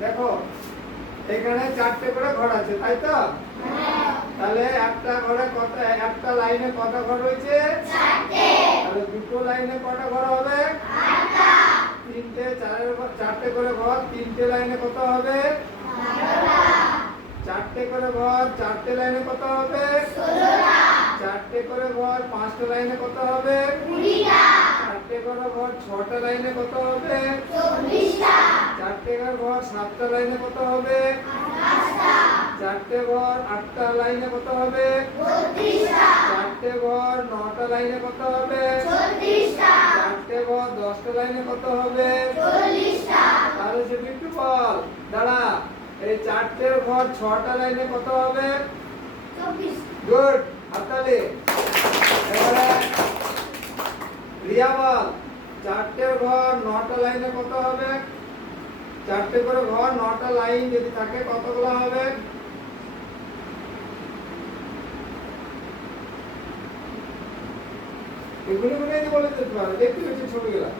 দেখো এখানে চারটে করে ঘর আছে, তাই তো? তাহলে একটা ঘরে কত, একটা লাইনে কত ঘর রয়েছে? চারটে। তাহলে দুটো লাইনে কটা ঘর হবে? আটটা। তিনটে চারটে করে ঘর, তিনটে লাইনে কত হবে? 12টা। চারটে করে ঘর, চারটে লাইনে কত হবে? 16টা। চারটে করে ঘর, পাঁচটা লাইনে কত হবে? 20টা। চারটে করে ঘর, ছটা লাইনে কত হবে? 24টা। চারটে ঘর, সাতটা লাইনে কত হবে? 28টা। চারটে ঘর, আটটা লাইনে কত হবে? 32টা। চারটে ঘর, নটা লাইনে কত হবে? 36টা। চারটে ঘর, 10টা লাইনে কত হবে? 40টা। তাহলে সেটা একটু বল, দাঁড়া। এই চারটে ঘর, 6টা লাইনে কত হবে? 24। গুড, হাততালি। এবারে রিয়া বল, চারটে ঘর, 9টা লাইনে কত হবে? চারটে করে ঘর, 9টা লাইন যদি থাকে কতগুলো হবে? এগুলো মনে বলে দিতে পারো, দেখতে পেয়েছি ছবিগুলা।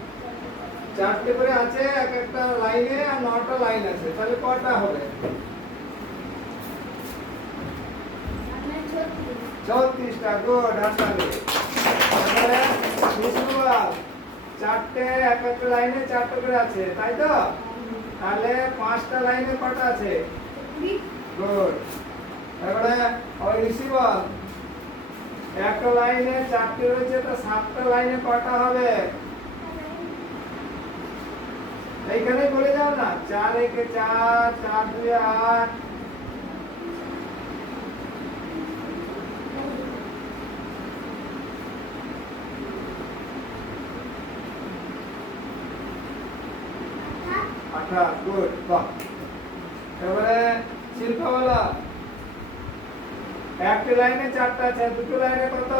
চারটে করে আছে এক একটা লাইনে, আর 9টা লাইন আছে, তাহলে কয়টা হবে? 36টা। গুড, হাততালি। তাহলে বিষ্ণুবাল, চারটে এক একটা লাইনে চারটে করে আছে, তাই তো? তাহলে 5টা লাইনে কটা আছে? গুড। এবারে ওই ঋষিবল, একটা লাইনে চারটে রয়েছে, তো 7টা লাইনে কটা হবে? এইখানে বলে যাও না, 4 একে 4, 4 2 8। গুড, বাহ। এবারে শিল্পা বলো, একটা লাইনে 4টা আছে, দুটো লাইনে কত?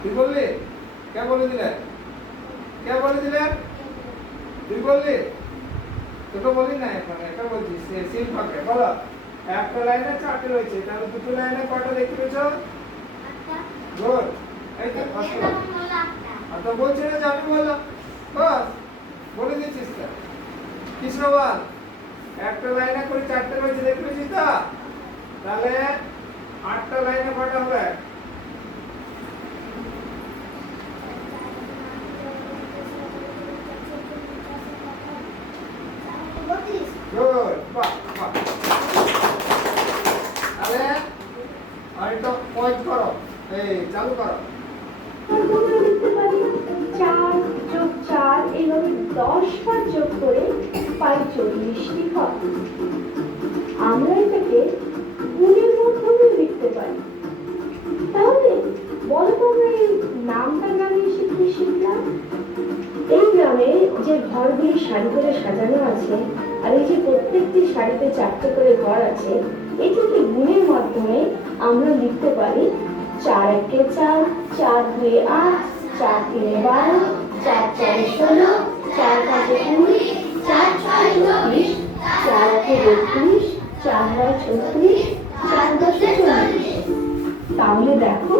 তুই বললি? কে বলে দিলে? কে বলে দিলে? তুই বললি? তোকে বলি না, এখন এটা বলছিস শিল্পাকে। বলো, একটা লাইনে 4টে রয়েছে, তাহলে দুটো লাইনে কটা দেখতে পেয়েছো? গুড। এই তো আর তো বলছি না যে আমি বললাম, বাস বলে দিচ্ছিস তো। কৃষ্ণ বল, একটা লাইনে করে 4টে রয়েছে, দেখতে পেয়েছিস তো? তাহলে 8টা লাইনে কটা হবে? গুড, বাহ বাহ। তাহলে আরেকটা পয়েন্ট করো, এই চালু করো। 4 যোগ 4 এইভাবে 10 বার যোগ করে পাই 40টি ঘর। আমরা এটাকে গুণের মাধ্যমে লিখতে পারি। তাহলে বলো তো, আমরা এই নামটা গ্রামে এসে কি শিখলাম? এই গ্রামে যে ঘরগুলি সারি করে সাজানো আছে, আর এই যে প্রত্যেকটি সারিতে 4টে করে ঘর আছে, এটিকে গুণের মাধ্যমে আমরা লিখতে পারি 4 একে 4, 4 2 8, 4 3 12, 4 4 16, 4 5 20, 4 6 24, 4 8 32, 4 9 36, 4 10 40। তাহলে দেখো